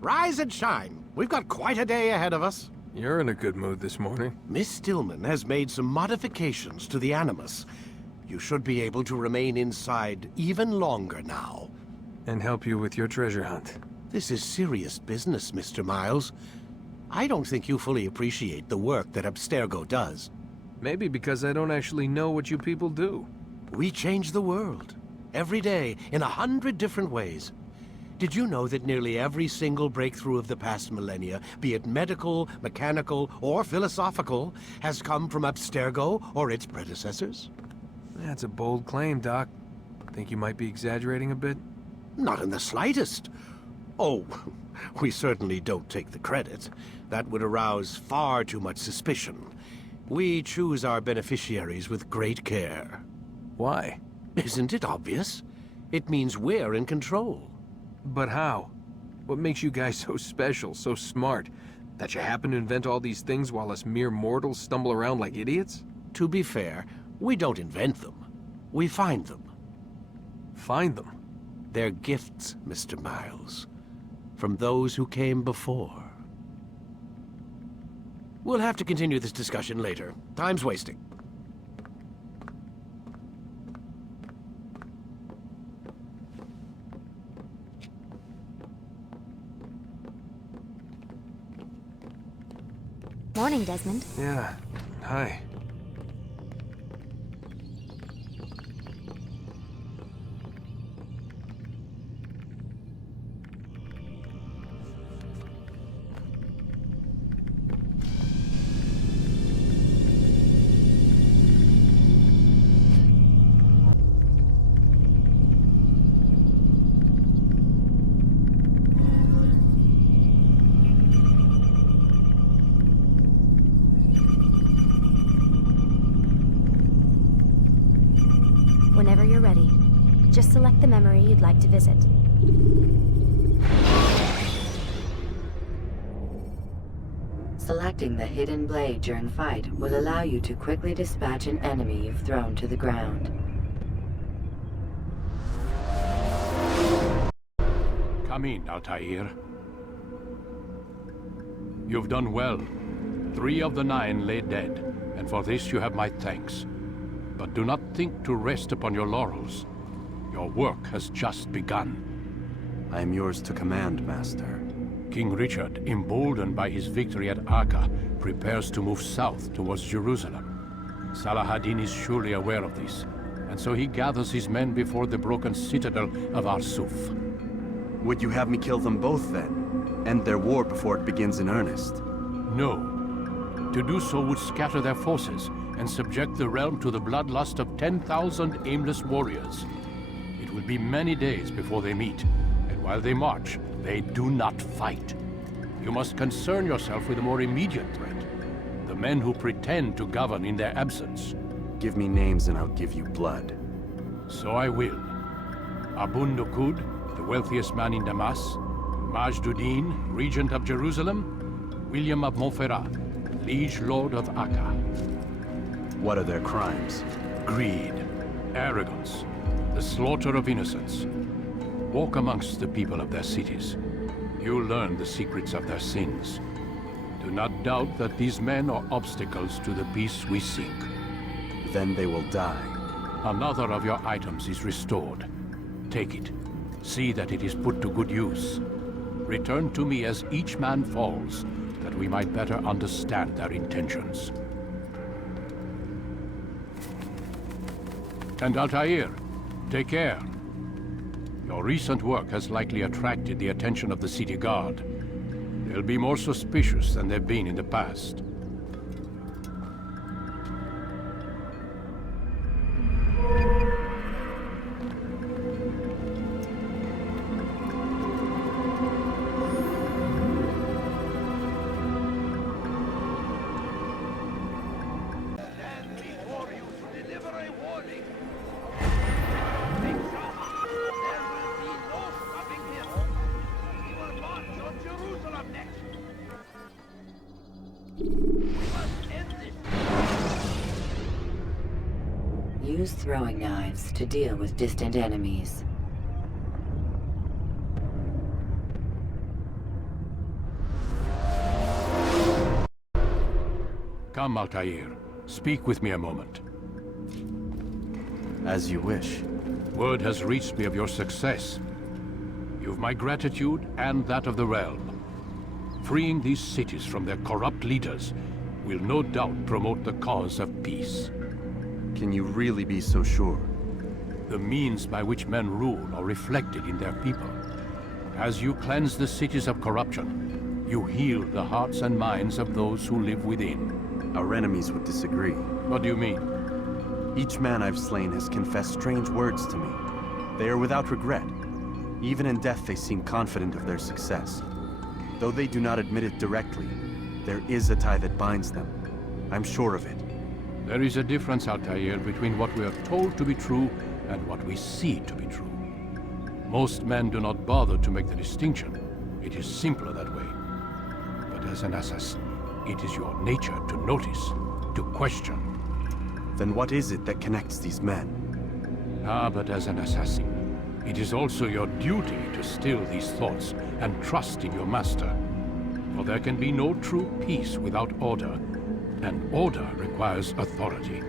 Rise and shine. We've got quite a day ahead of us. You're in a good mood this morning. Miss Stillman has made some modifications to the Animus. You should be able to remain inside even longer now. And help you with your treasure hunt. This is serious business, Mr. Miles. I don't think you fully appreciate the work that Abstergo does. Maybe because I don't actually know what you people do. We change the world. Every day, in 100 different ways. Did you know that nearly every single breakthrough of the past millennia, be it medical, mechanical, or philosophical, has come from Abstergo or its predecessors? That's a bold claim, Doc. Think you might be exaggerating a bit? Not in the slightest. Oh, we certainly don't take the credit. That would arouse far too much suspicion. We choose our beneficiaries with great care. Why? Isn't it obvious? It means we're in control. But how? What makes you guys so special, so smart? That you happen to invent all these things while us mere mortals stumble around like idiots? To be fair, we don't invent them. We find them. Find them? They're gifts, Mr. Miles. From those who came before. We'll have to continue this discussion later. Time's wasting. Morning, Desmond. Yeah. Hi. Whenever you're ready, just select the memory you'd like to visit. Selecting the hidden blade during fight will allow you to quickly dispatch an enemy you've thrown to the ground. Come in, Altair. You've done well. 3 of the 9 lay dead, and for this you have my thanks. But do not think to rest upon your laurels. Your work has just begun. I am yours to command, Master. King Richard, emboldened by his victory at Acre, prepares to move south towards Jerusalem. Salah-ad-Din is surely aware of this, and so he gathers his men before the broken citadel of Arsuf. Would you have me kill them both, then? End their war before it begins in earnest? No. To do so would scatter their forces, and subject the realm to the bloodlust of 10,000 aimless warriors. It will be many days before they meet, and while they march, they do not fight. You must concern yourself with a more immediate threat. The men who pretend to govern in their absence. Give me names and I'll give you blood. So I will. Abun Nukud, the wealthiest man in Damas. Majduddin, regent of Jerusalem. William of Montferrat, liege lord of Acre. What are their crimes? Greed, arrogance, the slaughter of innocents. Walk amongst the people of their cities. You'll learn the secrets of their sins. Do not doubt that these men are obstacles to the peace we seek. Then they will die. Another of your items is restored. Take it. See that it is put to good use. Return to me as each man falls, that we might better understand their intentions. And Altair, take care. Your recent work has likely attracted the attention of the city guard. They'll be more suspicious than they've been in the past. Use throwing knives to deal with distant enemies. Come, Altair. Speak with me a moment. As you wish. Word has reached me of your success. You've my gratitude and that of the realm. Freeing these cities from their corrupt leaders will no doubt promote the cause of peace. Can you really be so sure? The means by which men rule are reflected in their people. As you cleanse the cities of corruption, you heal the hearts and minds of those who live within. Our enemies would disagree. What do you mean? Each man I've slain has confessed strange words to me. They are without regret. Even in death they seem confident of their success. Though they do not admit it directly, there is a tie that binds them. I'm sure of it. There is a difference, Altair, between what we are told to be true and what we see to be true. Most men do not bother to make the distinction. It is simpler that way. But as an assassin, it is your nature to notice, to question. Then what is it that connects these men? But as an assassin, it is also your duty to still these thoughts and trust in your master. For there can be no true peace without order, and order requires authority.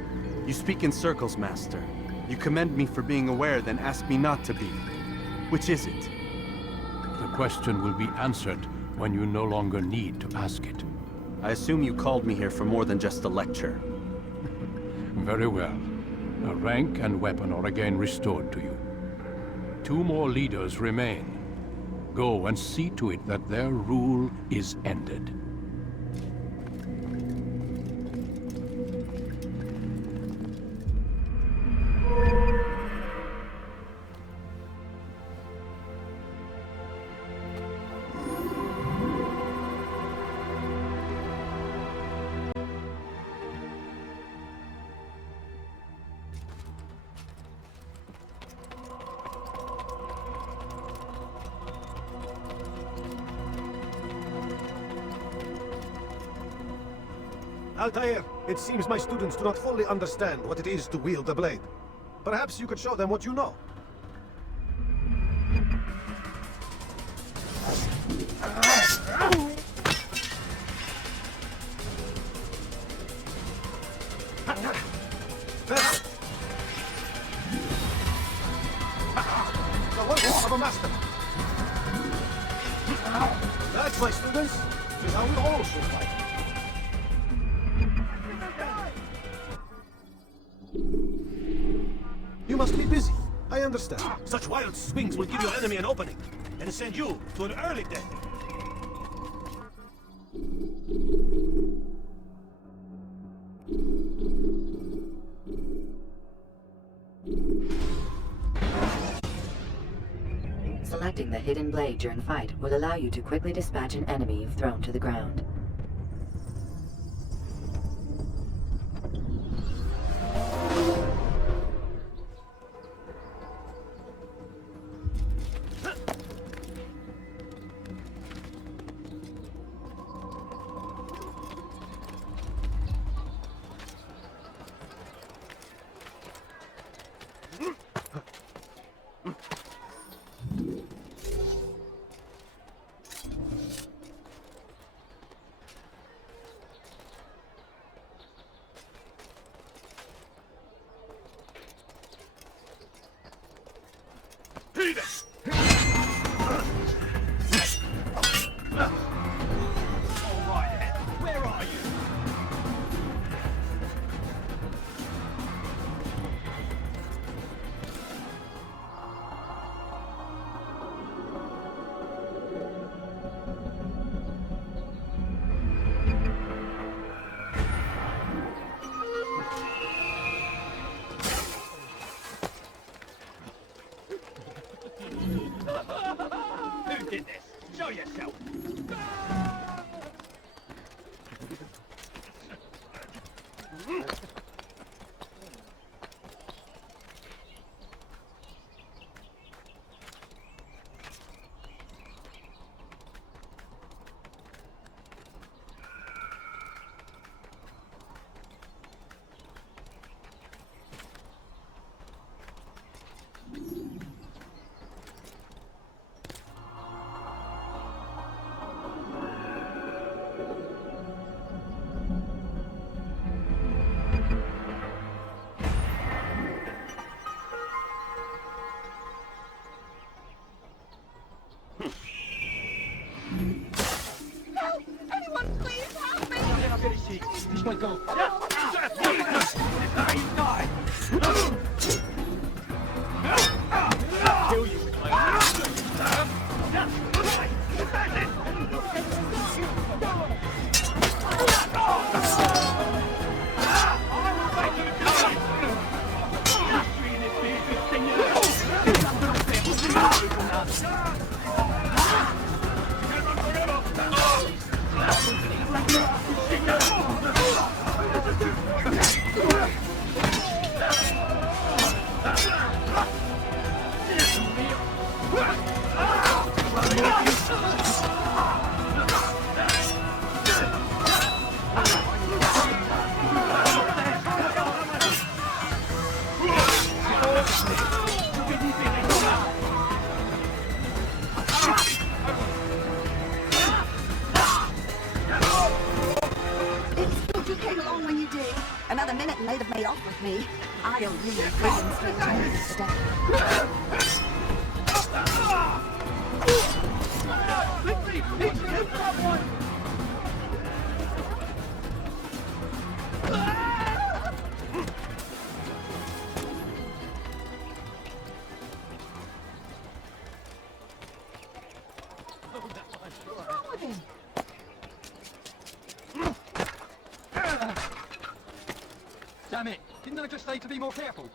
You speak in circles, Master. You commend me for being aware, then ask me not to be. Which is it? The question will be answered when you no longer need to ask it. I assume you called me here for more than just a lecture. Very well. A rank and weapon are again restored to you. 2 more leaders remain. Go and see to it that their rule is ended. Altair, it seems my students do not fully understand what it is to wield the blade. Perhaps you could show them what you know. The work of a master. That's my students. This is how we all should fight. You must be busy. I understand. Such wild swings will give your enemy an opening, and send you to an early death. Selecting the hidden blade during fight will allow you to quickly dispatch an enemy you've thrown to the ground. Another minute and they'd have made off with me. I owe you a prison stay. Damn it! Didn't I just say to be more careful?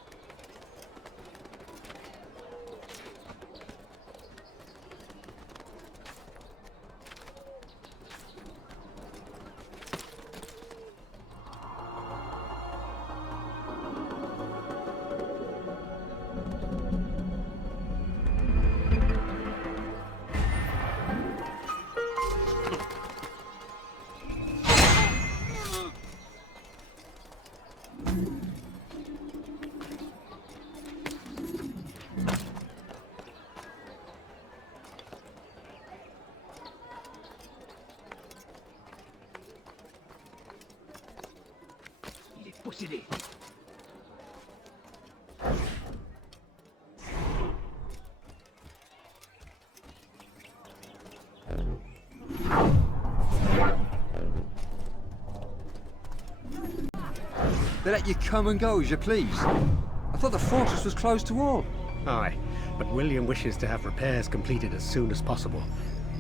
They let you come and go as you please. I thought the fortress was closed to all. Aye, but William wishes to have repairs completed as soon as possible.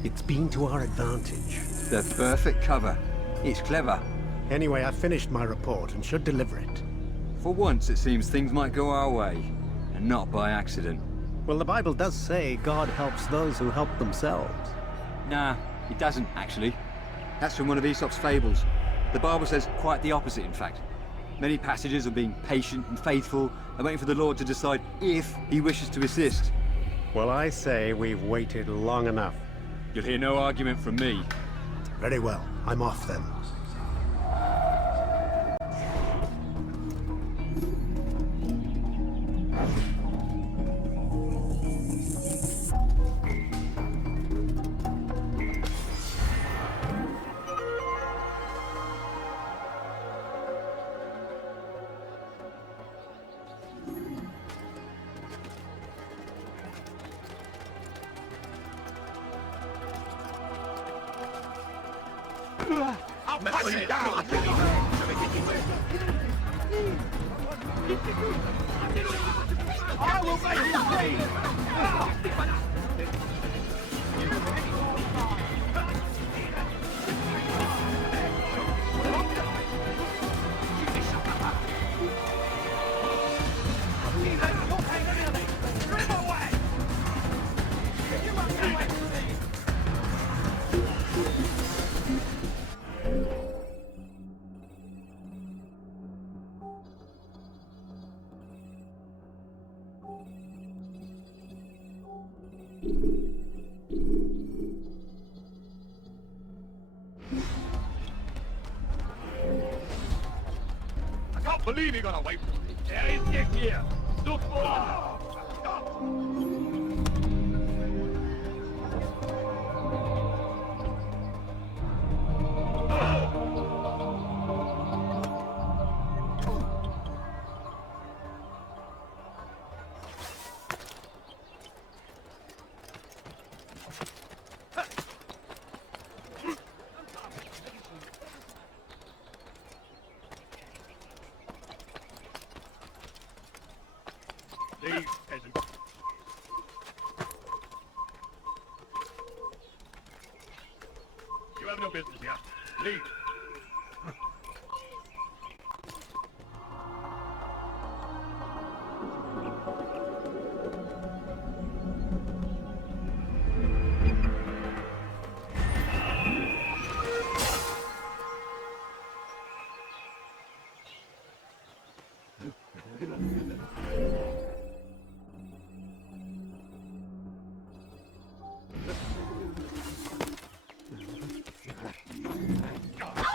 It's been to our advantage. The perfect cover. It's clever. Anyway, I've finished my report and should deliver it. For once, it seems things might go our way, and not by accident. Well, the Bible does say God helps those who help themselves. Nah, it doesn't, actually. That's from one of Aesop's fables. The Bible says quite the opposite, in fact. Many passages of being patient and faithful and waiting for the Lord to decide if he wishes to assist. Well, I say we've waited long enough. You'll hear no argument from me. Very well. I'm off then. I can't believe he got away from me. There is Nick here. Look for Leave, peasant. You have no business here. Leave.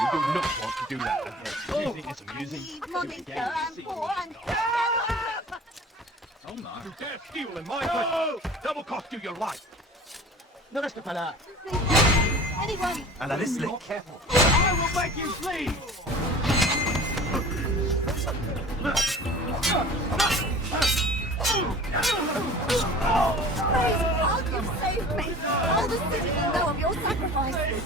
You do not want to do that again. You think it's amusing? Money, sir, I'm poor. Oh my. You dare steal in my place! Double cost you your life! Please, anyone. A la Leslie. Careful. I will make you flee! Please, God, you saved me. All the city will know of your sacrifice.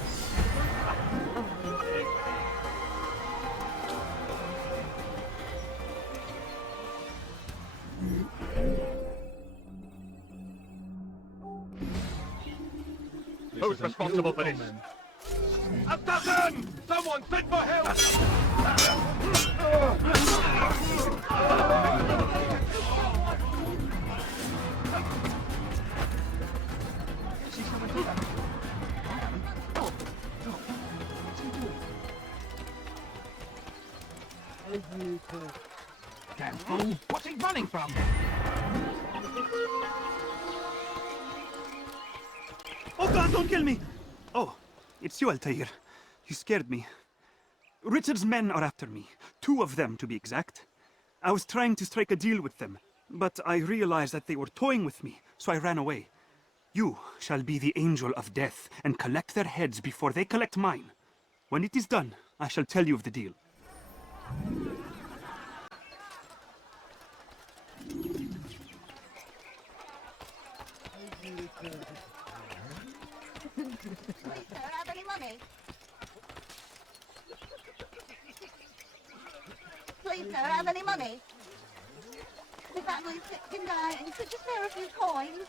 Who's responsible for this? Assassin! Someone send for help! Damn fool! What's he running from? Oh God, don't kill me! Oh, it's you, Altair. You scared me. Richard's men are after me. 2 of them, to be exact. I was trying to strike a deal with them, but I realized that they were toying with me, so I ran away. You shall be the angel of death and collect their heads before they collect mine. When it is done, I shall tell you of the deal. Please, sir, have any money? Please, sir, have any money? The family's sick and dying, so just spare a few coins.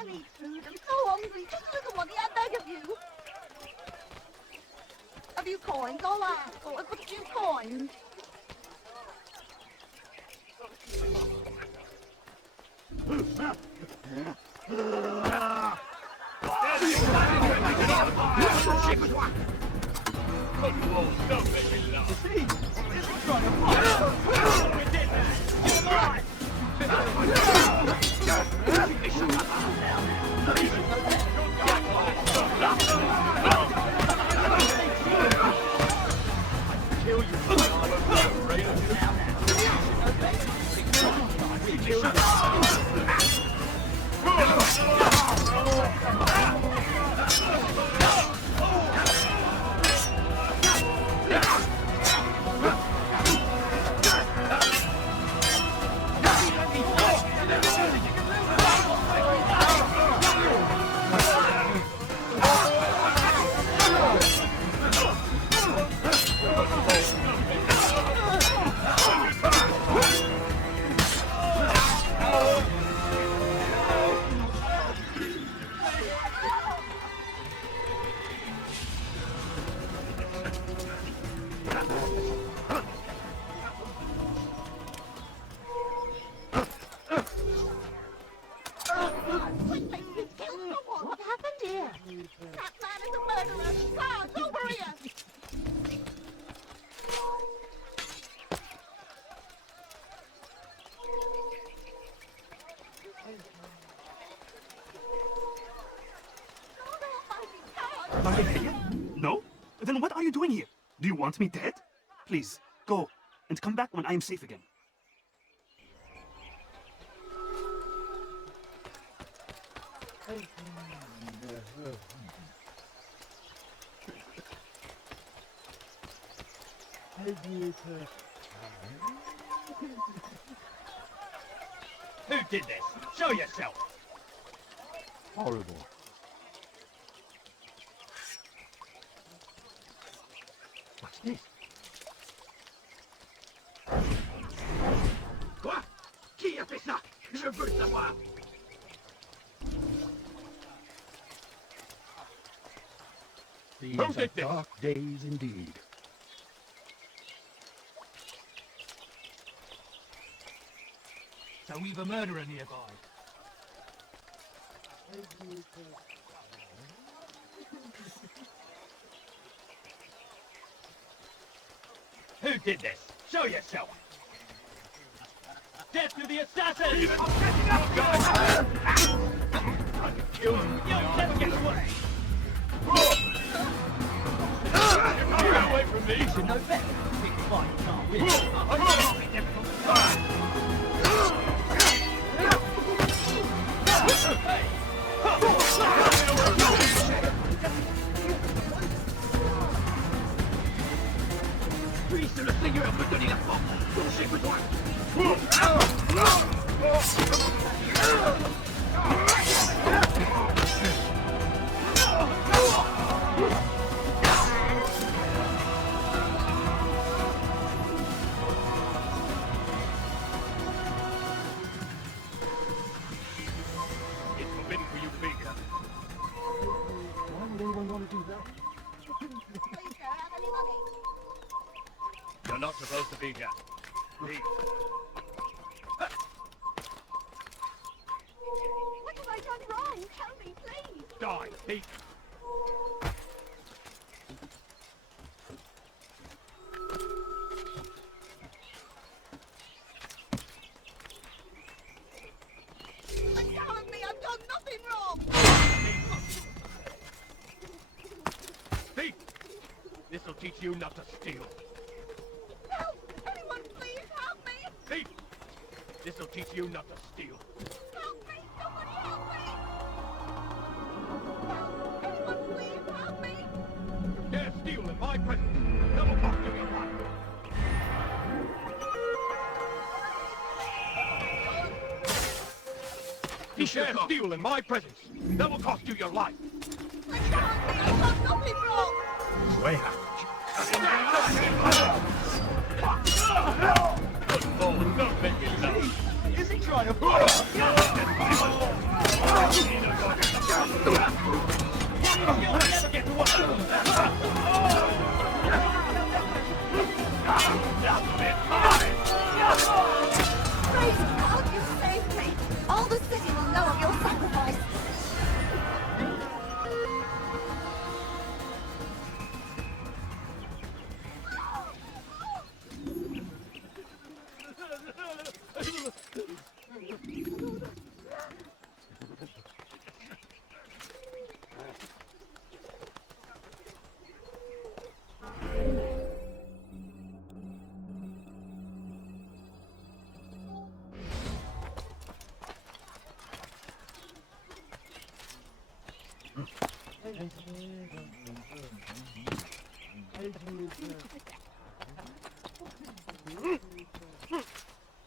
I need food. I'm so hungry. Just a little money, I beg of you. A few coins, all I ask for is a few coins. Don't make me laugh. What happened here? That man is a murderer. Guards, over here! Are they dead? No? Then what are you doing here? Do you want me dead? Please, go, and come back when I am safe again. Who did this? Show yourself! Horrible. What's this? Quoi? Qui a fait ça? Je veux savoir! These are dark days indeed. So we've a murderer nearby. Who did this? Show yourself! Death to the assassin! I'm setting up, guys! You'll never get away! Get away from me! You should know better. Big fight, you can't win. I'm be difficult. Lui, c'est le seigneur peut donner la force. Donc j'ai besoin. It's forbidden for you to be here. Why would anyone want to do that? Please, sir, have any money? You're not supposed to be here. Leave. What have I done wrong? Tell me, please. Die, thief. Let go of me. I've done nothing wrong. Thief! This'll teach you not to steal. Help! Anyone, please help me. Thief! This'll teach you not to steal. Help me. Somebody help me. Help! Anyone, please help me. You dare steal in my presence. Double cost you your life. You dare steal in my presence. That will cost you your life. Let go of me. I've done nothing wrong. Is he trying to You'll never get Praise God, you saved me. All the city will know of your sacrifice.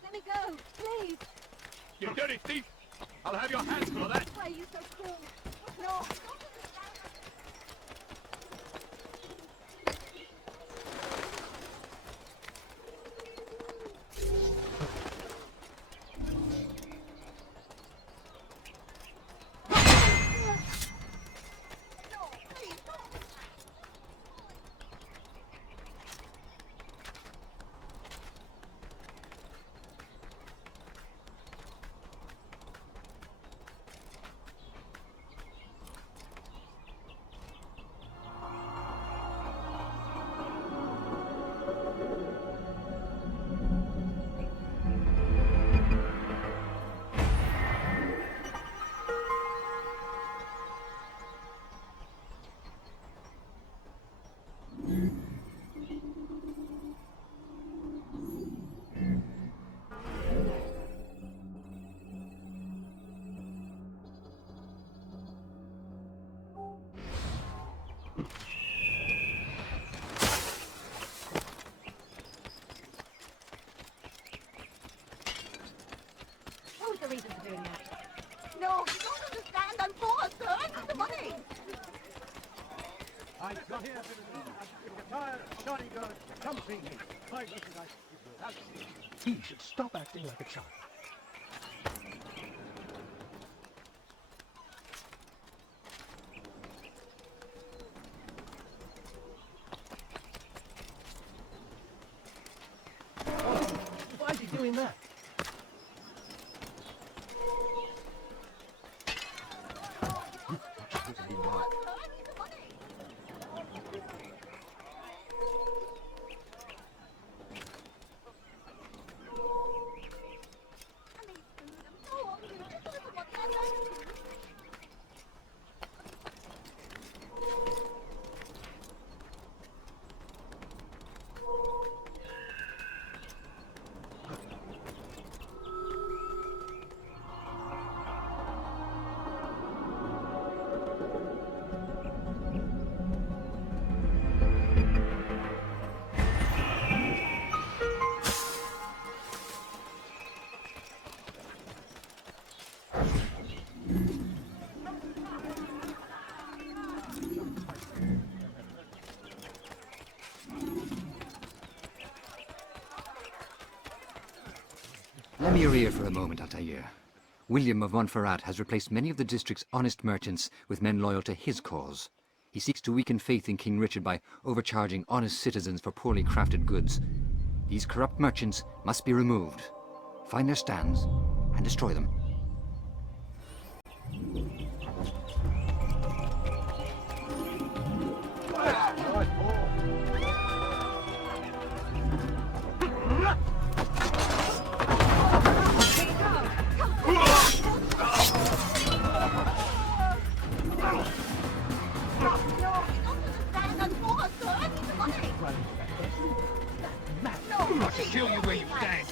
Let me go, please. You dirty thief! I'll have your hands full of that! Why are you so cruel? No. He should stop acting like a child. Why is he doing that? Lend me your ear for a moment, Altair. William of Montferrat has replaced many of the district's honest merchants with men loyal to his cause. He seeks to weaken faith in King Richard by overcharging honest citizens for poorly crafted goods. These corrupt merchants must be removed. Find their stands and destroy them. Kill you where you stand.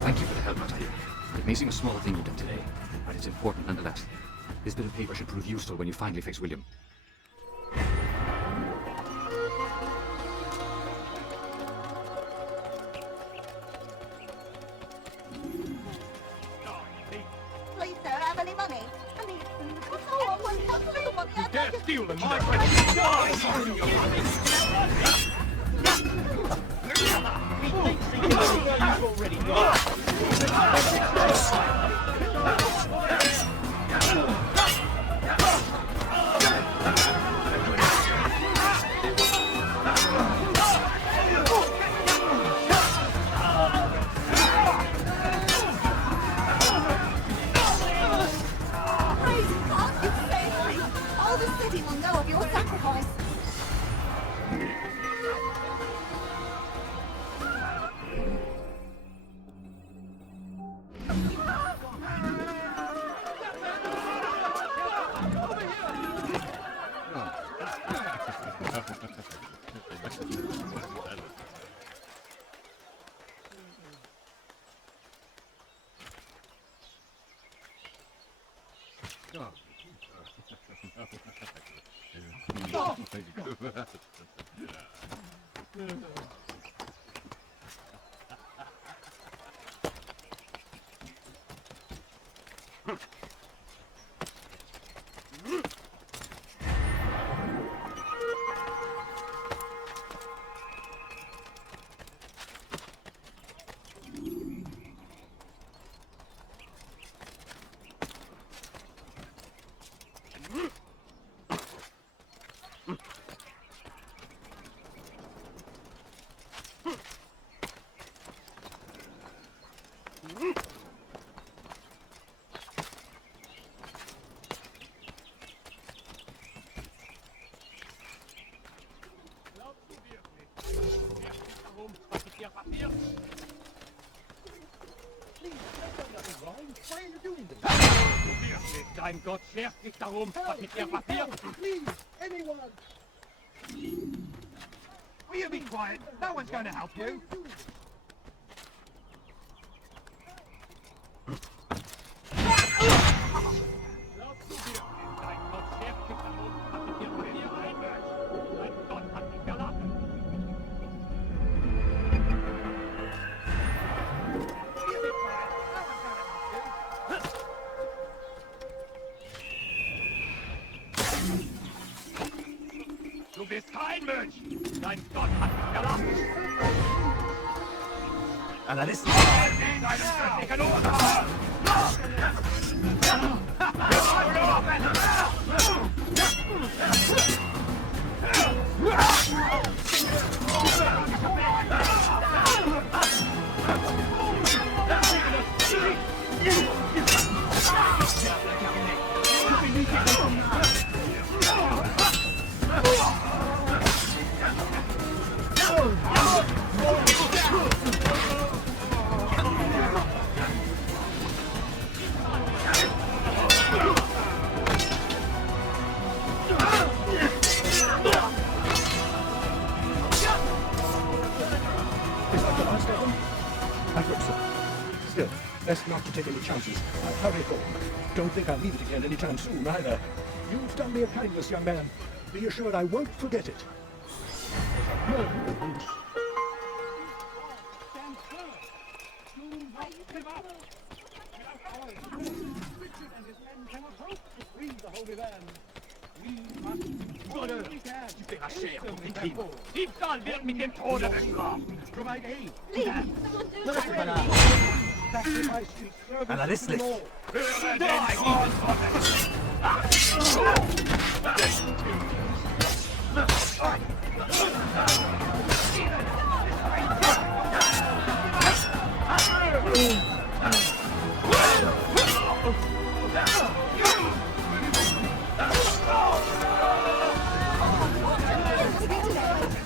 Thank you for the help, Altair. It may seem a small thing you've done today, but it's important nonetheless. This bit of paper should prove useful when you finally face William. Please, sir, have any money? I need what's all one little money? You can't steal them. You've already got. All the city will know of your sacrifice. papier. Please, there's nothing wrong. Why are you doing this? Dein Gott schert sich darum, was mit Ihr Papier... Please, anyone! Will you be quiet? No one's going to help you. Du bist kein Mensch! Dein Gott hat dich gelassen! Analyst! Deinen göttlichen Urteil! I hope so. Still, best not to take any chances. Hurry home. Don't think I'll leave it again anytime soon, either. You've done me a kindness, young man. Be assured I won't forget it. Diebstahl wird mit dem Tode bestraft. Provide aid. Analyst!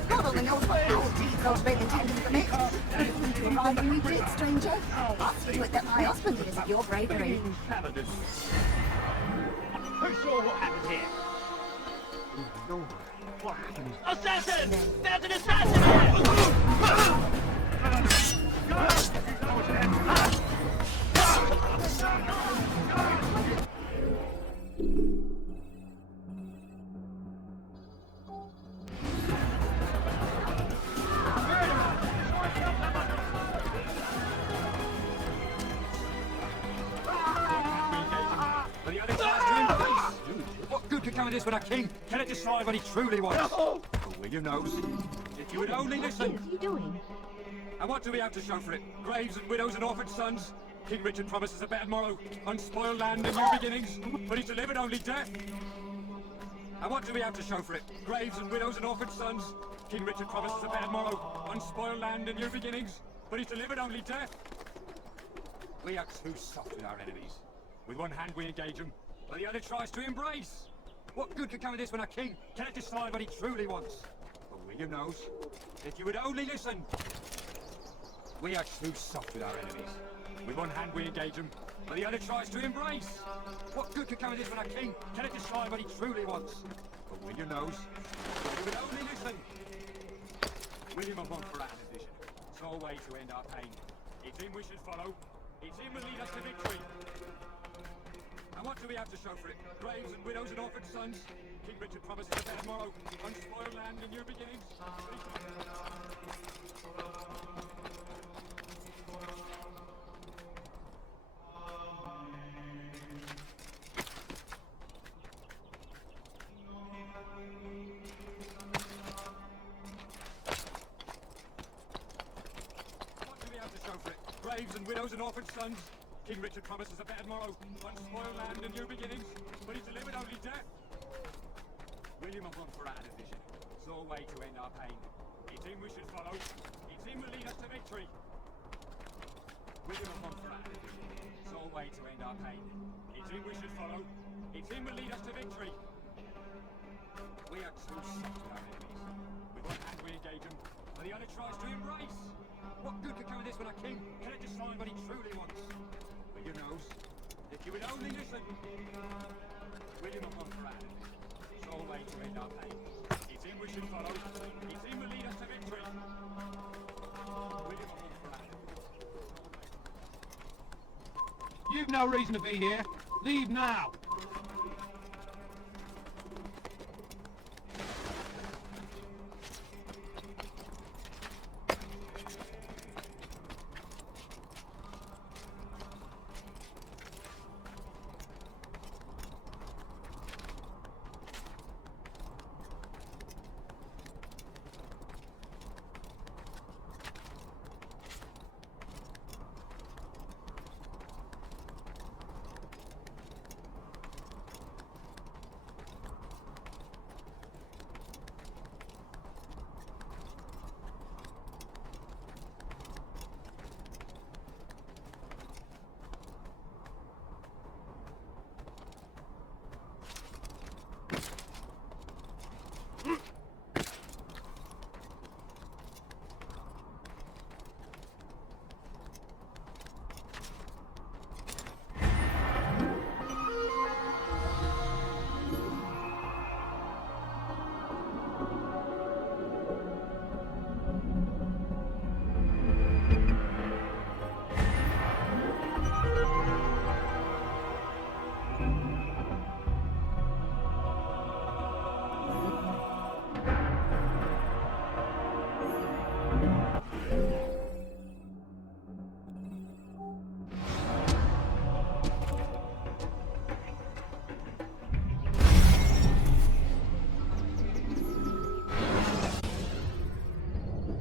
God only knows what our deeds those men intended for me. To arrive when we did, stranger. I'll see to it that my husband isn't your bravery. Who's sure what happened here? What happened? Assassin! There's an assassin! What good could come of this when a king cannot decide what he truly wants? Oh, William knows. If you would only listen. What are you doing? And what do we have to show for it? Graves and widows and orphaned sons? King Richard promises a better morrow, unspoiled land and new beginnings, but he's delivered only death. And what do we have to show for it? Graves and widows and orphaned sons? King Richard promises a better morrow, unspoiled land and new beginnings, but he's delivered only death. We are too soft with our enemies. With one hand we engage them, but the other tries to embrace. What good could come of this when a king cannot decide what he truly wants? But William knows. If you would only listen. We are too soft with our enemies. With one hand we engage them, but the other tries to embrace. What good could come of this when a king cannot decide what he truly wants? But William knows. If you would only listen. William of Montferrat has vision. Sole way to end our pain. It's him we should follow. It's him will lead us to victory. And what do we have to show for it? Graves and widows and orphaned sons? King Richard promises a better morrow, unspoiled land and new beginnings. What do we have to show for it? Graves and widows and orphaned sons? King Richard promises a better morrow, unspoiled land and new beginnings, but he's delivered only death. William of Montferrat had a vision, saw a way to end our pain. It's him we should follow. It's him will lead us to victory. William of Montferrat had a vision, saw a way to end our pain. It's him we should follow. It's him will lead us to victory. We are too soft with our enemies. With one hand we engage them, but the other tries to embrace. when a king cannot decide what he truly wants. But you knows, if you would only listen, William of Montferrat, it's all way to end our pain. It's him we should follow. It's him who lead us to victory. William of Montferrat. You've no reason to be here. Leave now.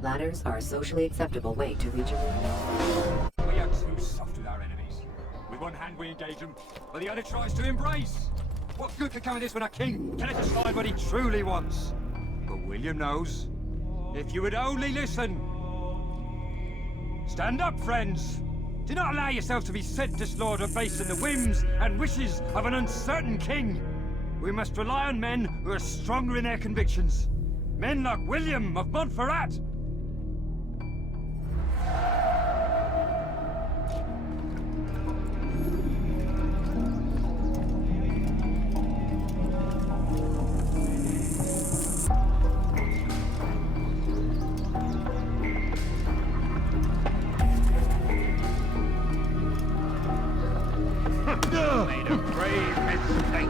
Ladders are a socially acceptable way to reach a... We are too soft with our enemies. With one hand we engage them, but the other tries to embrace. What good could come of this when a king cannot decide what he truly wants? But William knows. If you would only listen. Stand up, friends. Do not allow yourselves to be sent to slaughter based on the whims and wishes of an uncertain king. We must rely on men who are stronger in their convictions. Men like William of Montferrat. Made a grave mistake.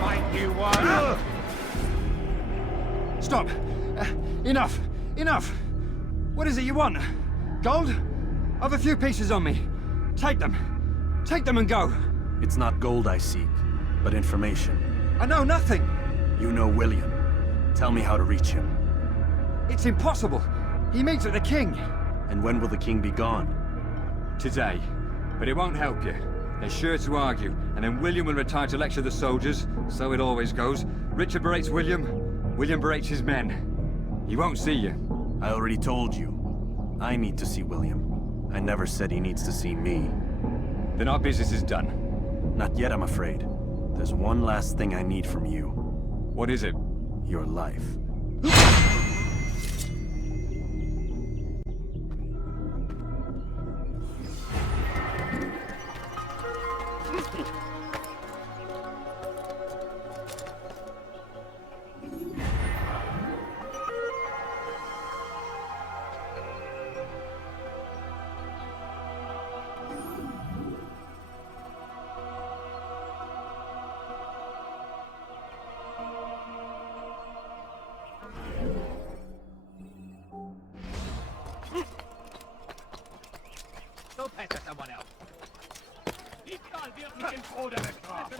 Fight you one. Stop! Enough! Enough! What is it you want? Gold? I've a few pieces on me. Take them. Take them and go. It's not gold I seek, but information. I know nothing. You know William. Tell me how to reach him. It's impossible. He meets with the king. And when will the king be gone? Today. But it won't help you. They're sure to argue, and then William will retire to lecture the soldiers. So it always goes. Richard berates William. William berates his men. He won't see you. I already told you. I need to see William. I never said he needs to see me. Then our business is done. Not yet, I'm afraid. There's one last thing I need from you. What is it? Your life. Don't pass to someone else. Egal wird mit dem Tode bestraft.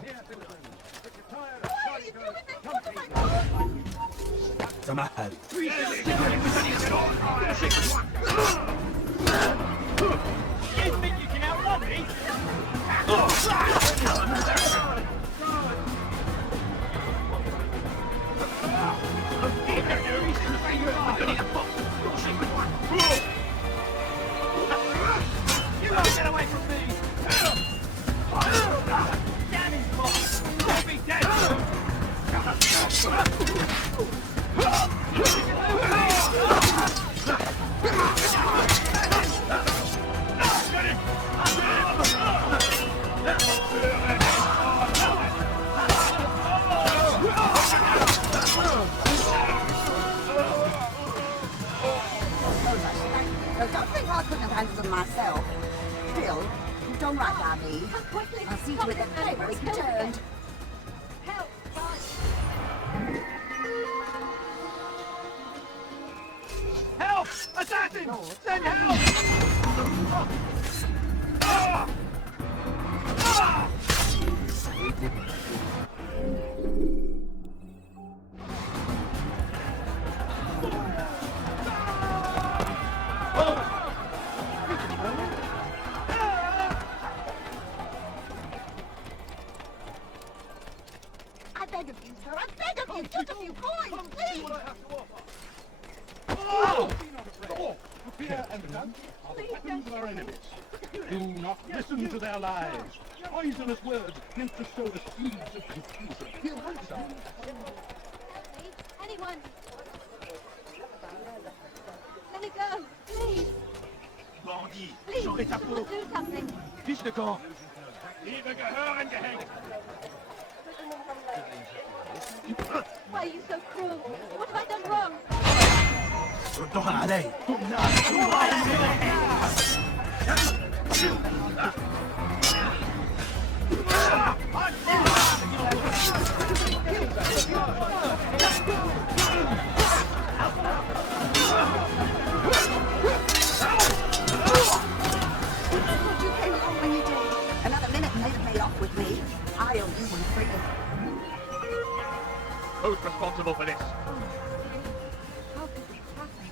Samahal. You think you can outrun me? Get away from me! Damn his boss! You'll be dead soon! Don't think I couldn't have handled them myself. Still, don't right by me. I'll see to it that the paper is returned. Help! Help! Assassin! Send help! I beg of you, sir. I beg of you. Just a few coins, please. Fear and doubt are the weapons of our enemies. Do not listen to their lies. Poisonous words meant to sow the seeds of confusion. He'll hunt some. Anyone! Let it go, please! Bandit! Please, J'aurai ta peau! do something! Fiche de camp! Liebe Gehören gehängt! Why are you so cruel? What have I done wrong? ردوها علي! You came along when you did. Another minute and they'd have made off with me. I owe you one freedom. Who's responsible for this? How could this happen?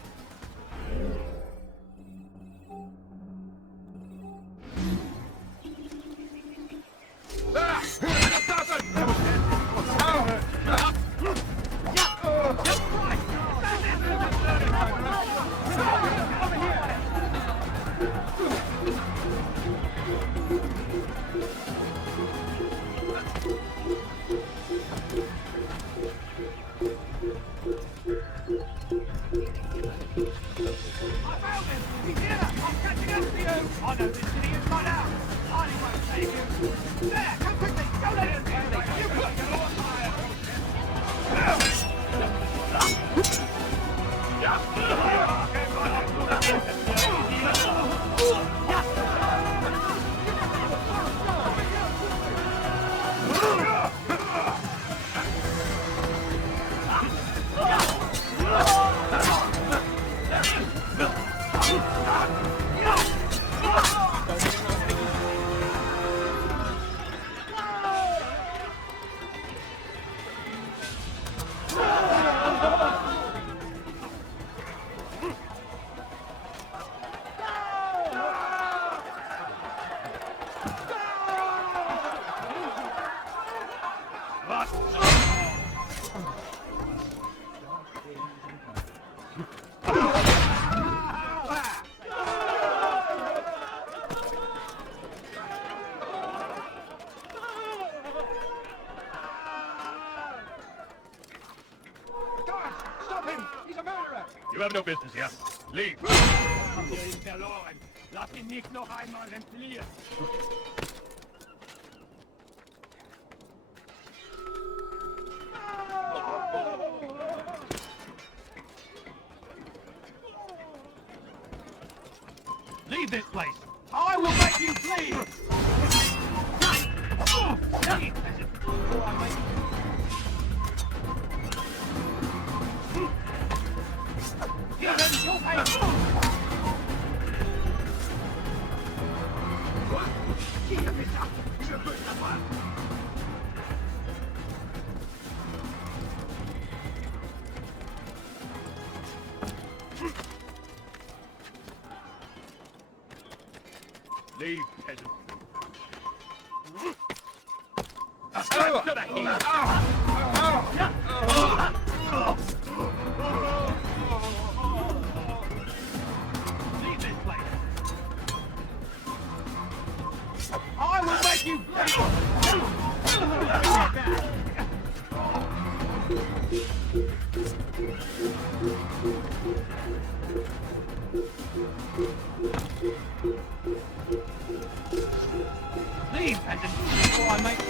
You have no business here. Leave. Ihr ist verloren. Lass ihn nicht noch einmal entfliehen. Leave this place. I will make you flee. Leave, peasant. To the heat. Leave this place. Leave, peasant, before I make you.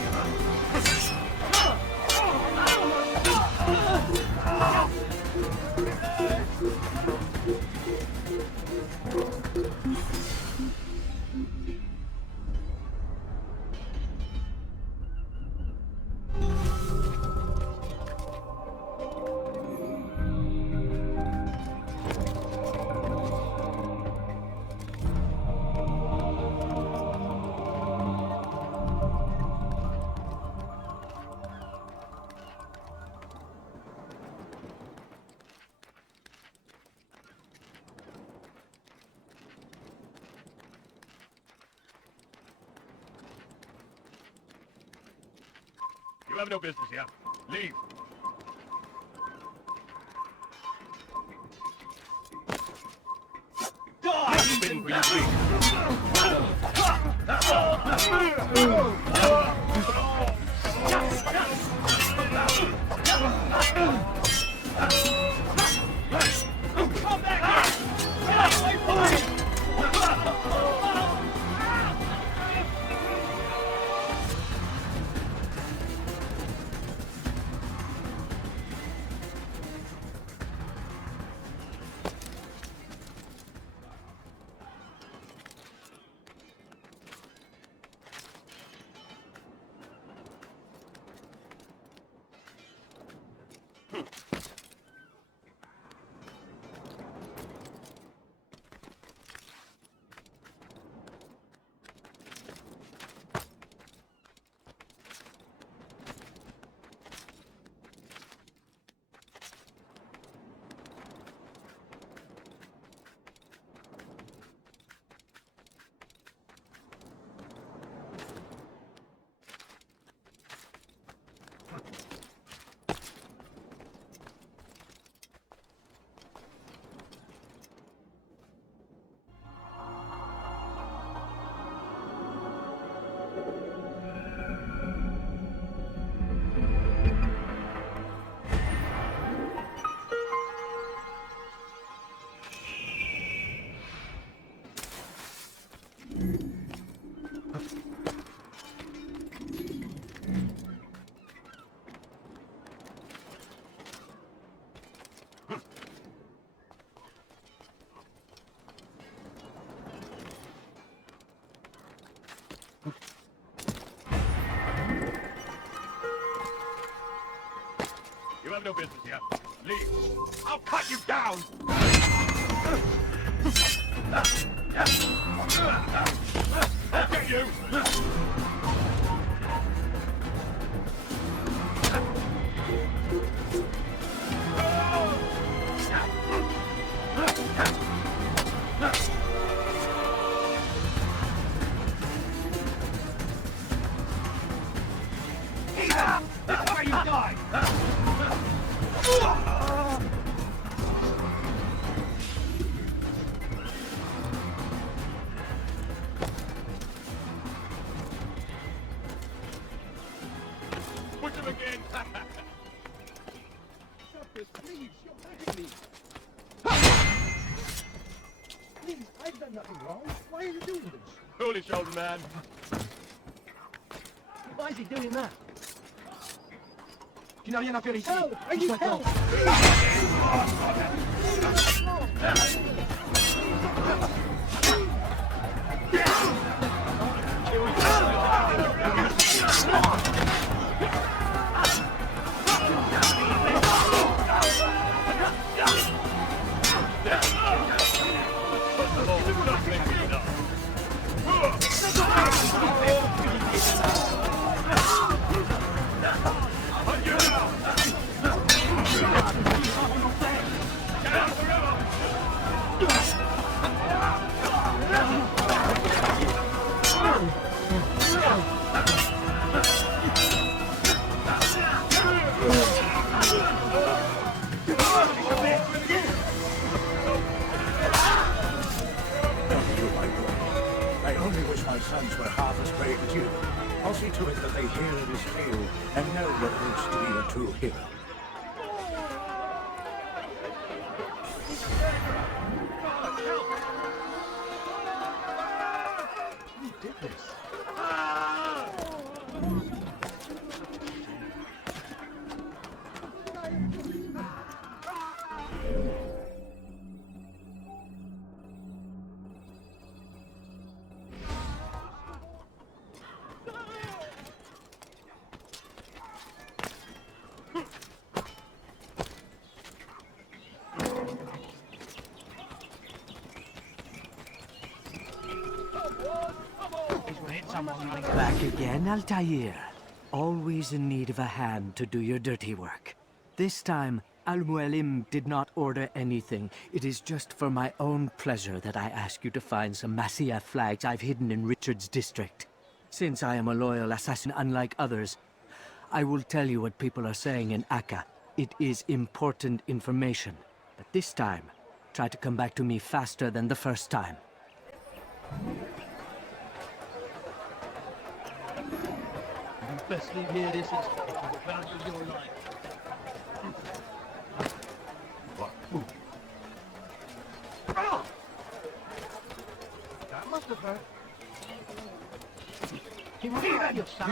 You have no business here. Leave. Die! Spin for your feet. Come back here! Get away from me! You have no business here. Leave. I'll cut you down! I'll get you! That's where you die! Push him again! Stop this, please! You're hurting me! Please, I've done nothing wrong. Why are you doing this? Foolish old man. Why is he doing that? You know you're not very Help! I need help! only wish my sons were half as brave as you. I'll see to it that they hear this tale and know what it is to be a true hero. Who did this? Back again, Altair. Always in need of a hand to do your dirty work. This time, Al-Mualim did not order anything. It is just for my own pleasure that I ask you to find some Masyaf flags I've hidden in Richard's district. Since I am a loyal assassin unlike others, I will tell you what people are saying in Acre. It is important information. But this time, try to come back to me faster than the first time. Best leave here, this is the value of your life. That must have hurt. He must have had your son.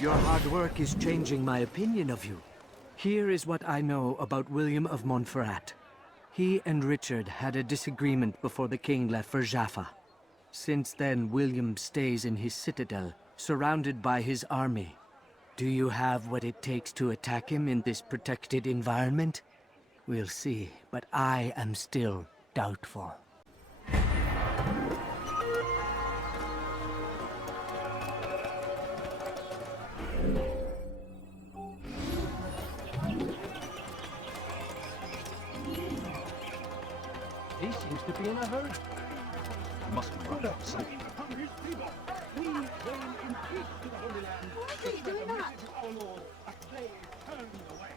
Your hard work is changing my opinion of you. Here is what I know about William of Montferrat. He and Richard had a disagreement before the king left for Jaffa. Since then, William stays in his citadel, surrounded by his army. Do you have what it takes to attack him in this protected environment? We'll see, but I am still doubtful. He seems to be in a hurry. Must be right up something. We reign in peace to the Holy Land. Why are you doing that? Our Lord, but they turn away.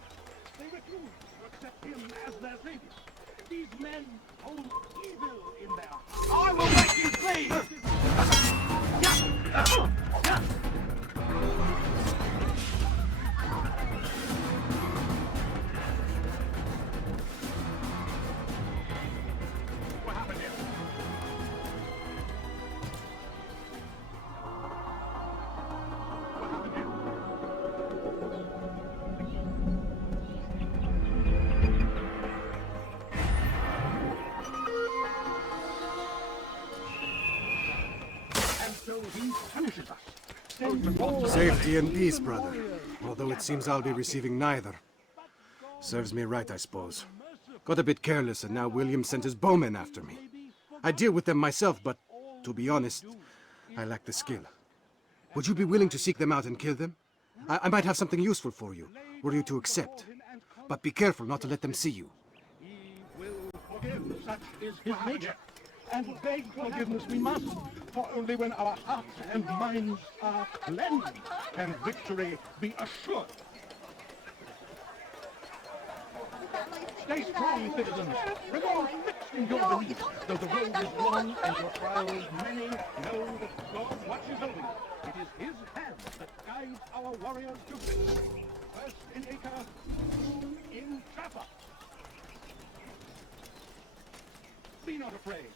They refuse to accept him as their savior. These men hold evil in their hearts. I will make you flee! What happened here? Safety and peace, brother. Although it seems I'll be receiving neither. Serves me right, I suppose. Got a bit careless and now William sent his bowmen after me. I deal with them myself, but to be honest, I lack the skill. Would you be willing to seek them out and kill them? I might have something useful for you, were you to accept. But be careful not to let them see you. He will forgive, such is his nature. And beg forgiveness we must, for only when our hearts and minds are cleansed can victory be assured. Stay strong, citizens. Remain fixed in your belief. Though the road is long and your trials many, know that God watches over you. It is his hand that guides our warriors to victory. First in Acre, soon in Jaffa. Be not afraid.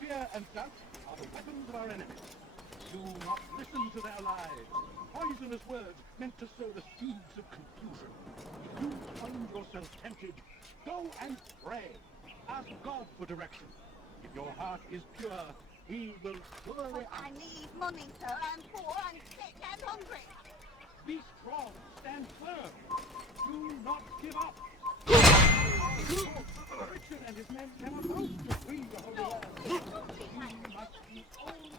Fear and doubt are the weapons of our enemies. Do not listen to their lies. Poisonous words meant to sow the seeds of confusion. If you find yourself tempted, go and pray. Ask God for direction. If your heart is pure, he will surely I need money, sir. I'm poor, I'm sick and hungry. be strong. Stand firm. Do not give up. Richard and his men cannot hope to free the Holy Land. We must be only...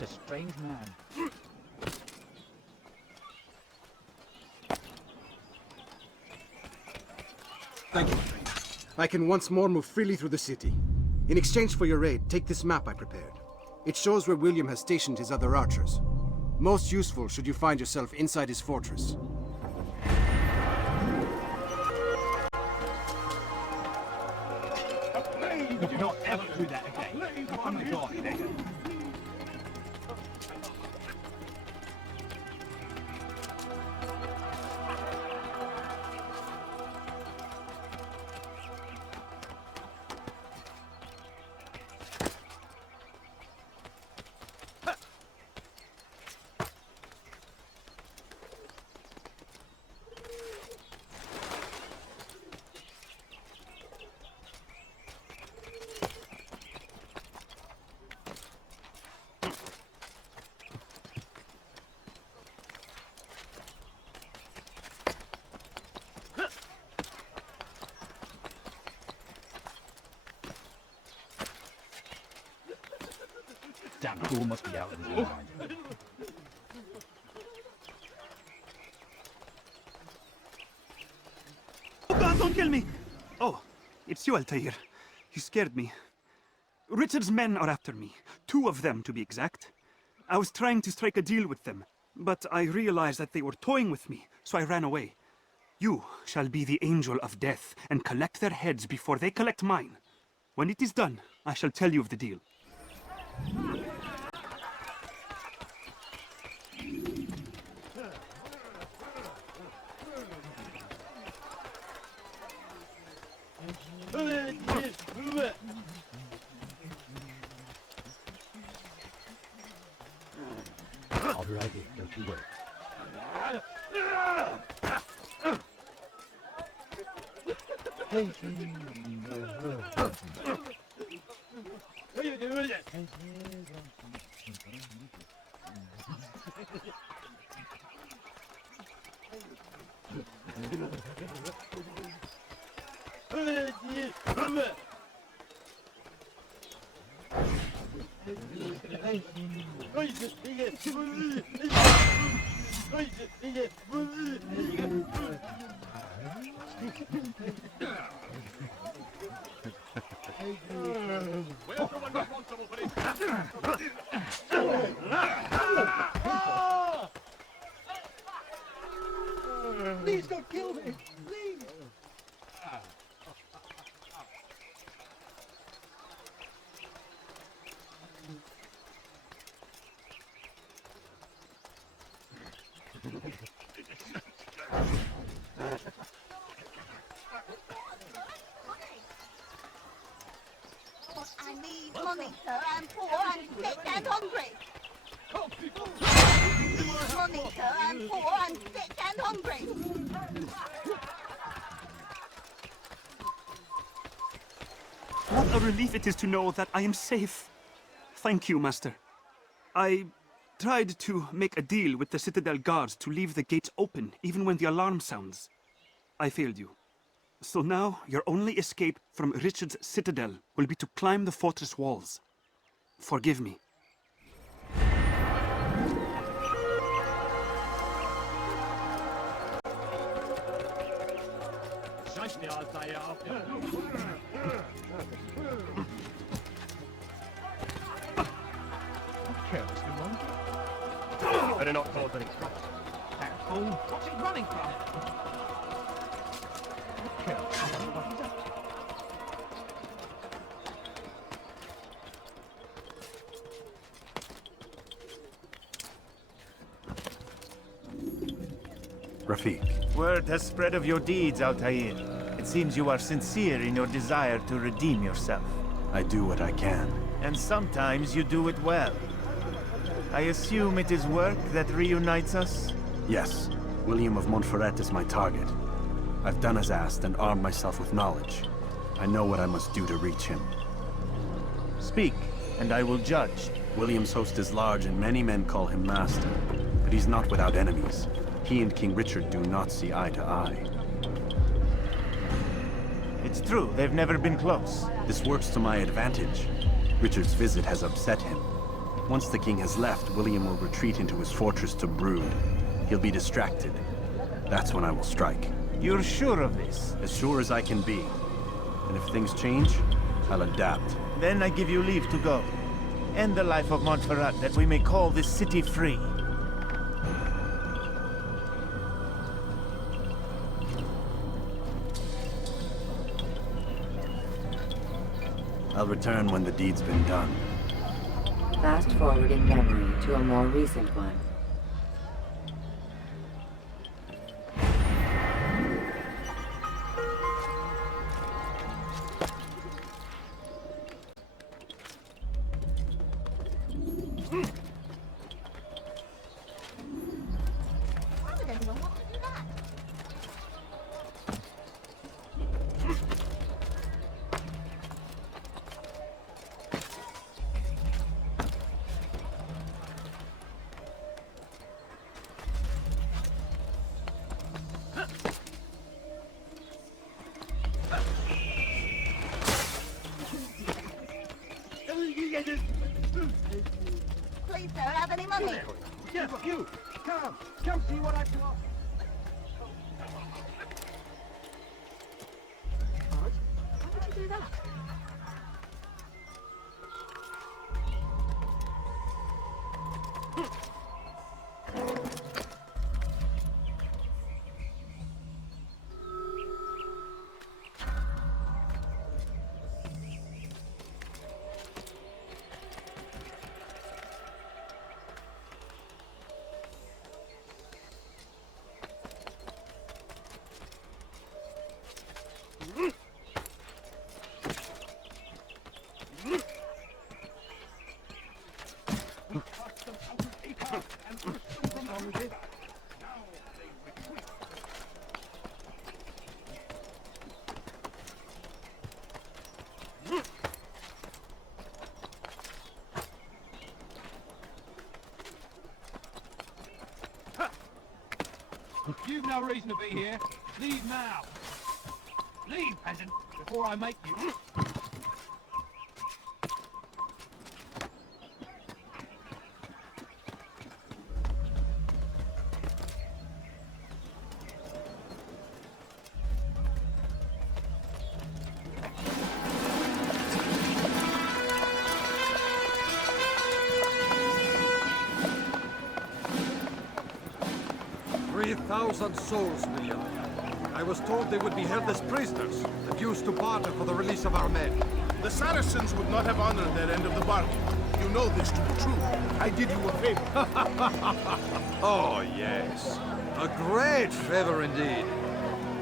A strange man. Thank you. I can once more move freely through the city. In exchange for your aid, take this map I prepared. It shows where William has stationed his other archers. Most useful should you find yourself inside his fortress. Do not ever do that again. Oh my God. Damn fool must be out of his mind. Oh God, don't kill me! Oh, it's you, Altair. You scared me. Richard's men are after me. 2 of them, to be exact. I was trying to strike a deal with them, but I realized that they were toying with me, so I ran away. You shall be the angel of death and collect their heads before they collect mine. When it is done, I shall tell you of the deal. I'll be right here, don't you worry. What are you doing with it? Please don't kill me! Please! I need money, sir. I'm poor and sick and hungry. Money, sir. I'm poor and sick and hungry. What a relief it is to know that I am safe. Thank you, Master. I tried to make a deal with the Citadel guards to leave the gates open even when the alarm sounds. I failed you. So now your only escape from Richard's Citadel will be to climb the fortress walls. Forgive me. Better not cause any trouble. Oh, what's he running from? Rafiq. Word has spread of your deeds, Altair. It seems you are sincere in your desire to redeem yourself. I do what I can. And sometimes you do it well. I assume it is work that reunites us? Yes. William of Montferrat is my target. I've done as asked and armed myself with knowledge. I know what I must do to reach him. Speak, and I will judge. William's host is large and many men call him master. But he's not without enemies. He and King Richard do not see eye to eye. It's true, they've never been close. This works to my advantage. Richard's visit has upset him. Once the king has left, William will retreat into his fortress to brood. He'll be distracted. That's when I will strike. You're sure of this? As sure as I can be. And if things change, I'll adapt. Then I give you leave to go. End the life of Montferrat, that we may call this city free. I'll return when the deed's been done. Fast forward in memory to a more recent one. Why would anyone want to do that? Please, sir, have any money? Yes, you! Come see what I've got! Why would you do that? You've no reason to be here. Leave now. Leave, peasant. before I make you. 3,000 souls, William. I was told they would be held as prisoners and used to barter for the release of our men. The Saracens would not have honored their end of the bargain. You know this to be true. I did you a favor. Oh, yes. A great favor indeed.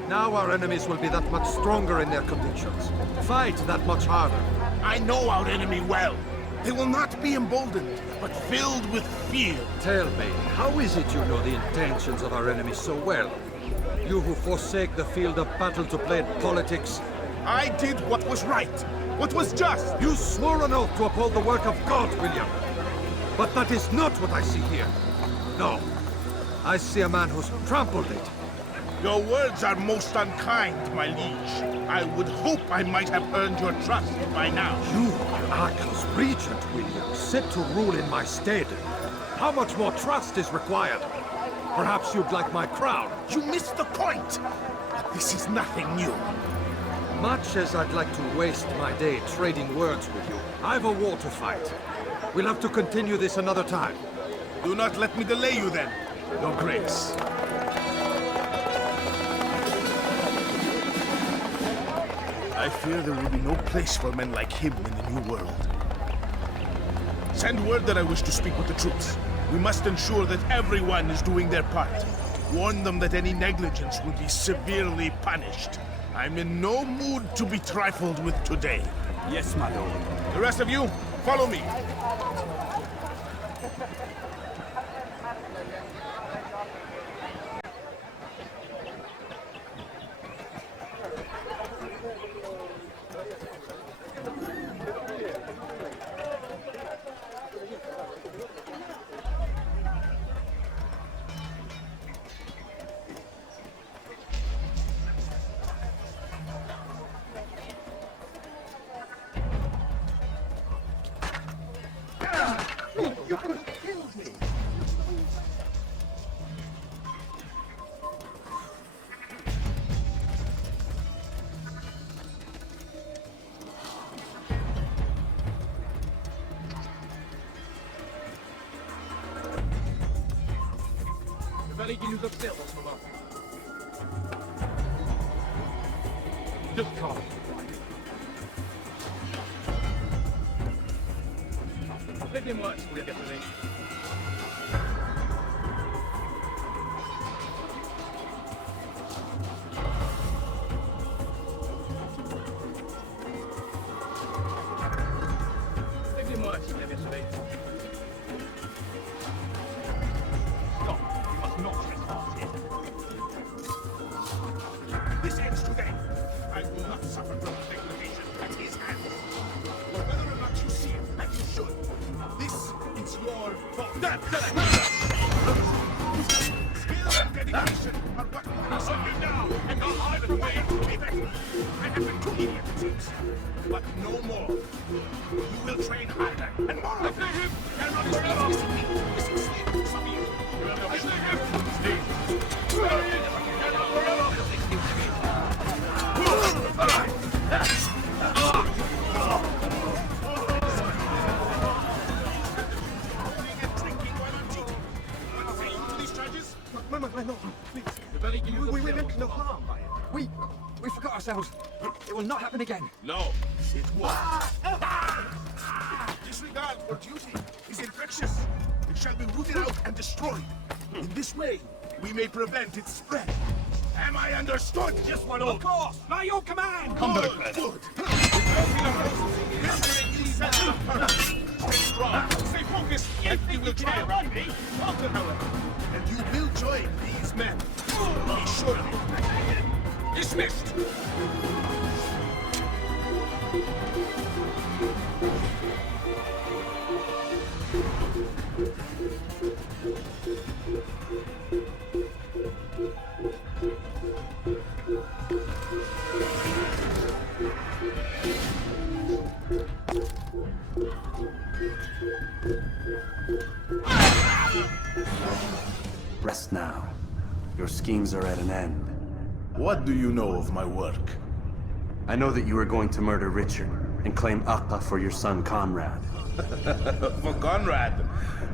Now our enemies will be that much stronger in their convictions. Fight that much harder. I know our enemy well. They will not be emboldened, but filled with fear. Tell me, how is it you know the intentions of our enemies so well? You who forsake the field of battle to play politics? I did what was right, what was just. You swore an oath to uphold the work of God, William. But that is not what I see here. No. I see a man who's trampled it. Your words are most unkind, my liege. I would hope I might have earned your trust by now. You are Acre's regent, William, set to rule in my stead. How much more trust is required? Perhaps you'd like my crown. You missed the point! But this is nothing new. Much as I'd like to waste my day trading words with you, I've a war to fight. We'll have to continue this another time. Do not let me delay you then, Your Grace. I fear there will be no place for men like him in the New World. Send word that I wish to speak with the troops. We must ensure that everyone is doing their part. Warn them that any negligence will be severely punished. I'm in no mood to be trifled with today. Yes, my lord. The rest of you, follow me. You could have killed me. Fallait qu'il nous observe en ce moment. Just call. Aidez-moi si vous les regardez. Aidez-moi si vous les regardez. Stop. You must not trespass here. This ends today. I will not suffer from degradation at his hands. Whether or not you see it, and you should. This is your fault. Skill and dedication are what makes you now, and I'll way to be better. I have been too lenient, it seems. But no more. You will train harder and more. I see him! Cannot forever! Missing sleep, some of you. I see him! Steve! There he is! Cannot forever! My lord, please. We meant no harm by it. We forgot ourselves. It will not happen again. No, it won't. Disregard for duty is infectious. It shall be rooted out and destroyed. In this way, we may prevent its spread. Am I understood? Yes, my lord. Of course. By your command. Good. Stay strong. Stay focused. If we will try run me, falter, however, and you will join these men. Be sure of it. Dismissed. Rest now. Your schemes are at an end. What do you know of my work? I know that you are going to murder Richard and claim Acre for your son Conrad. For Conrad?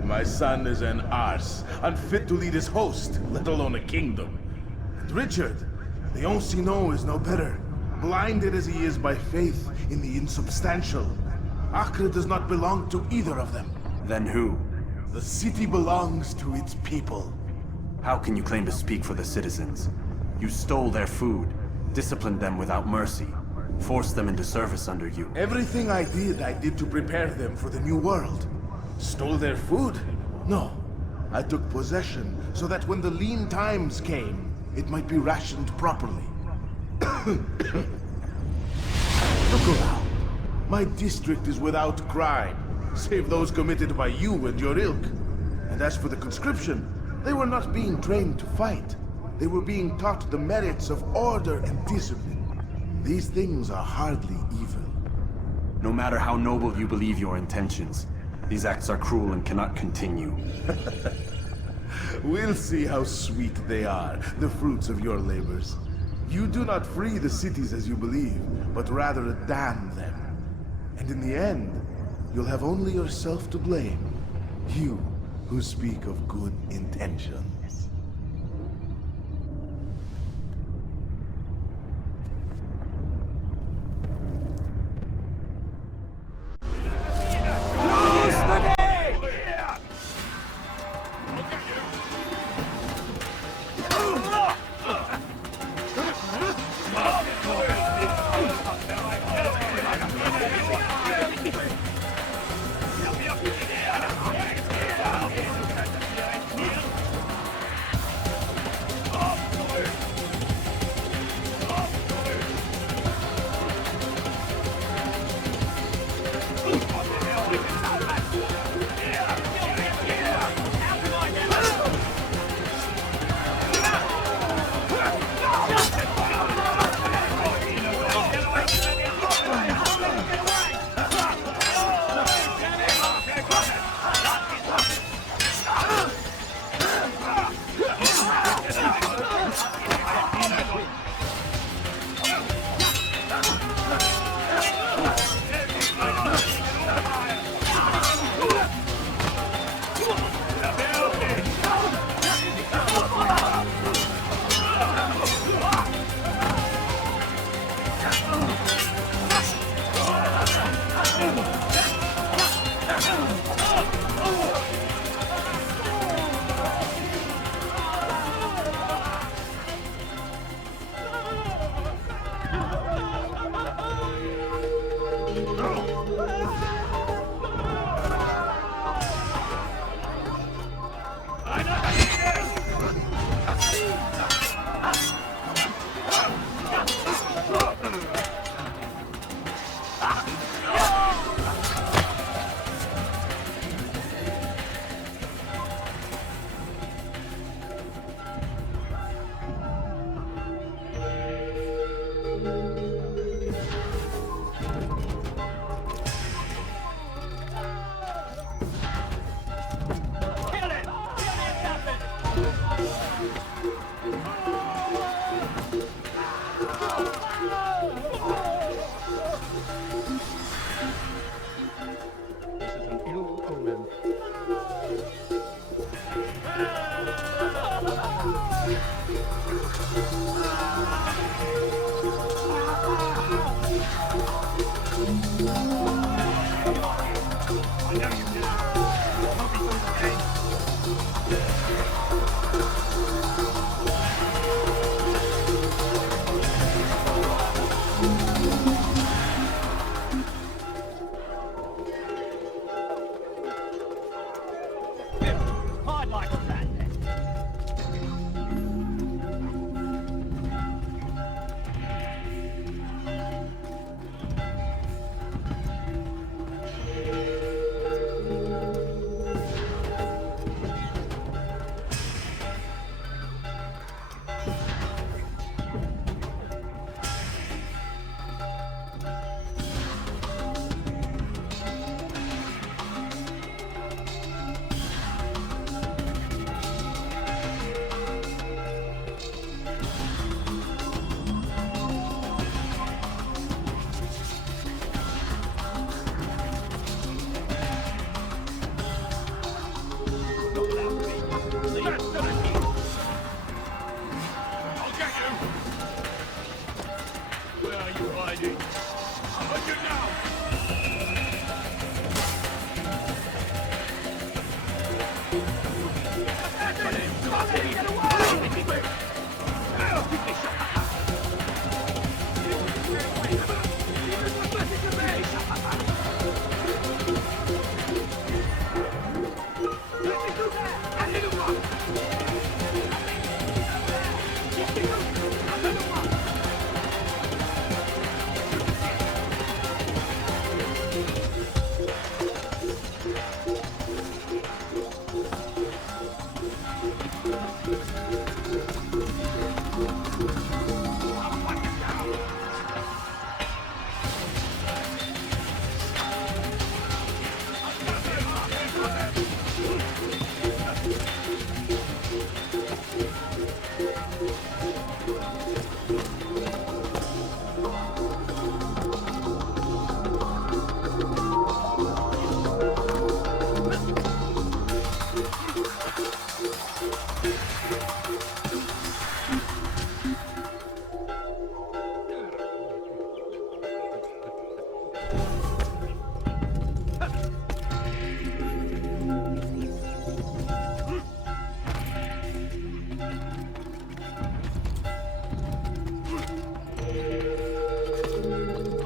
My son is an arse, unfit to lead his host, let alone a kingdom. And Richard, the Ancestor is no better, blinded as he is by faith in the insubstantial. Acre does not belong to either of them. Then who? The city belongs to its people. How can you claim to speak for the citizens? You stole their food, disciplined them without mercy, forced them into service under you. Everything I did to prepare them for the new world. Stole their food? No. I took possession so that when the lean times came, it might be rationed properly. Look around. My district is without crime, save those committed by you and your ilk. And as for the conscription, they were not being trained to fight. They were being taught the merits of order and discipline. These things are hardly evil. No matter how noble you believe your intentions, these acts are cruel and cannot continue. We'll see how sweet they are, the fruits of your labors. You do not free the cities as you believe, but rather damn them. And in the end, you'll have only yourself to blame. You who speak of good intentions.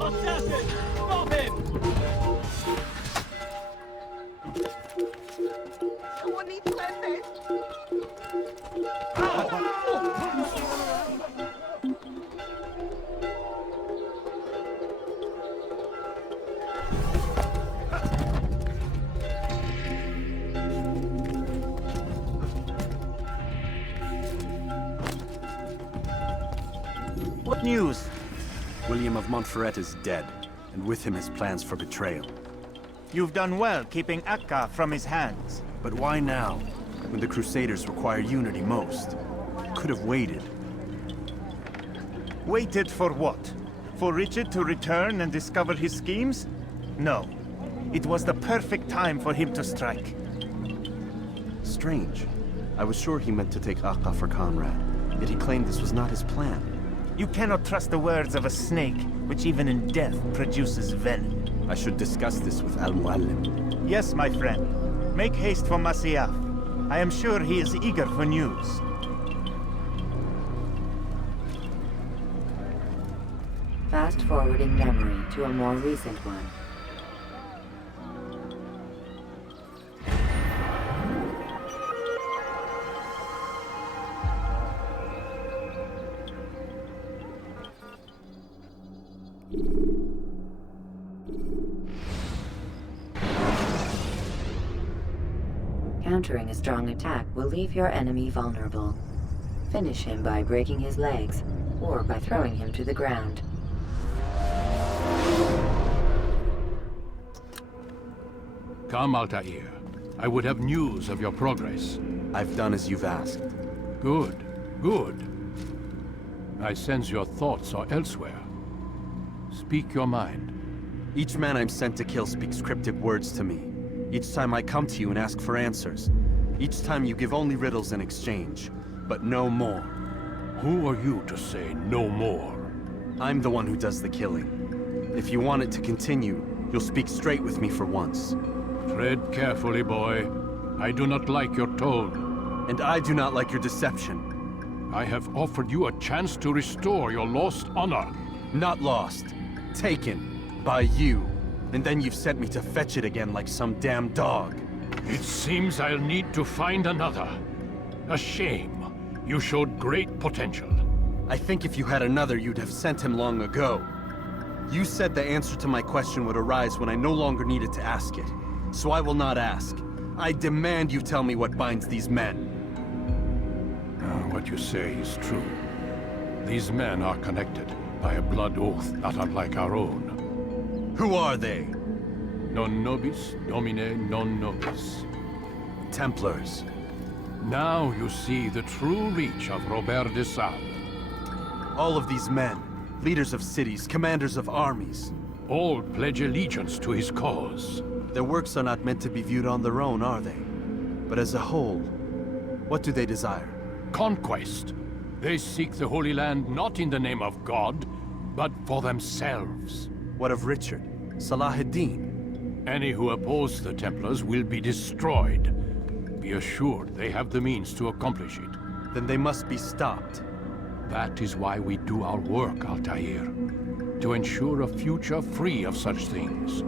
Assassin! Stop him! Someone needs to end this. What news? William of Montferrat is dead, and with him his plans for betrayal. You've done well keeping Acre from his hands. But why now, when the Crusaders require unity most? Could have waited. Waited for what? For Richard to return and discover his schemes? No. It was the perfect time for him to strike. Strange. I was sure he meant to take Acre for Conrad, yet he claimed this was not his plan. You cannot trust the words of a snake, which even in death produces venom. I should discuss this with Al-Muallim. Yes, my friend. Make haste for Masyaf. I am sure he is eager for news. Fast-forwarding memory to a more recent one. Countering a strong attack will leave your enemy vulnerable. Finish him by breaking his legs, or by throwing him to the ground. Come, Altair. I would have news of your progress. I've done as you've asked. Good, good. I sense your thoughts are elsewhere. Speak your mind. Each man I'm sent to kill speaks cryptic words to me. Each time I come to you and ask for answers. Each time you give only riddles in exchange, but no more. Who are you to say no more? I'm the one who does the killing. If you want it to continue, you'll speak straight with me for once. Tread carefully, boy. I do not like your tone. And I do not like your deception. I have offered you a chance to restore your lost honor. Not lost. Taken. By you. And then you've sent me to fetch it again like some damn dog. It seems I'll need to find another. A shame. You showed great potential. I think if you had another, you'd have sent him long ago. You said the answer to my question would arise when I no longer needed to ask it. So I will not ask. I demand you tell me what binds these men. What you say is true. These men are connected by a blood oath not unlike our own. Who are they? Non nobis, domine non nobis. Templars. Now you see the true reach of Robert de Sable. All of these men, leaders of cities, commanders of armies. All pledge allegiance to his cause. Their works are not meant to be viewed on their own, are they? But as a whole, what do they desire? Conquest. They seek the Holy Land not in the name of God, but for themselves. What of Richard? Salahuddin? Any who oppose the Templars will be destroyed. Be assured they have the means to accomplish it. Then they must be stopped. That is why we do our work, Altair. To ensure a future free of such things.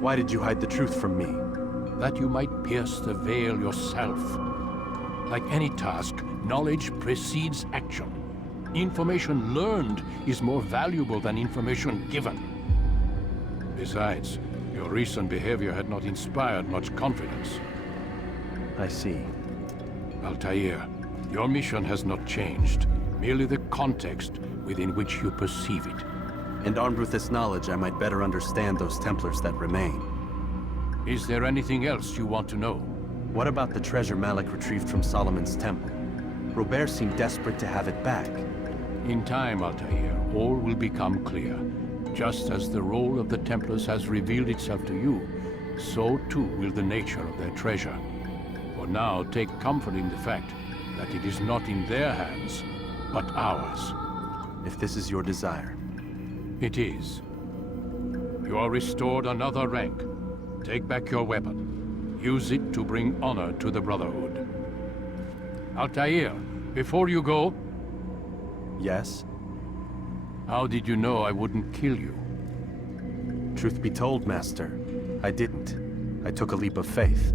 Why did you hide the truth from me? That you might pierce the veil yourself. Like any task, knowledge precedes action. Information learned is more valuable than information given. Besides, your recent behavior had not inspired much confidence. I see. Altair, your mission has not changed. Merely the context within which you perceive it. And armed with this knowledge, I might better understand those Templars that remain. Is there anything else you want to know? What about the treasure Malik retrieved from Solomon's temple? Robert seemed desperate to have it back. In time, Altair, all will become clear. Just as the role of the Templars has revealed itself to you, so too will the nature of their treasure. For now, take comfort in the fact that it is not in their hands, but ours. If this is your desire. It is. You are restored another rank. Take back your weapon. Use it to bring honor to the Brotherhood. Altair, Before you go, Yes? how did you know I wouldn't kill you? Truth be told, Master, I didn't. I took a leap of faith.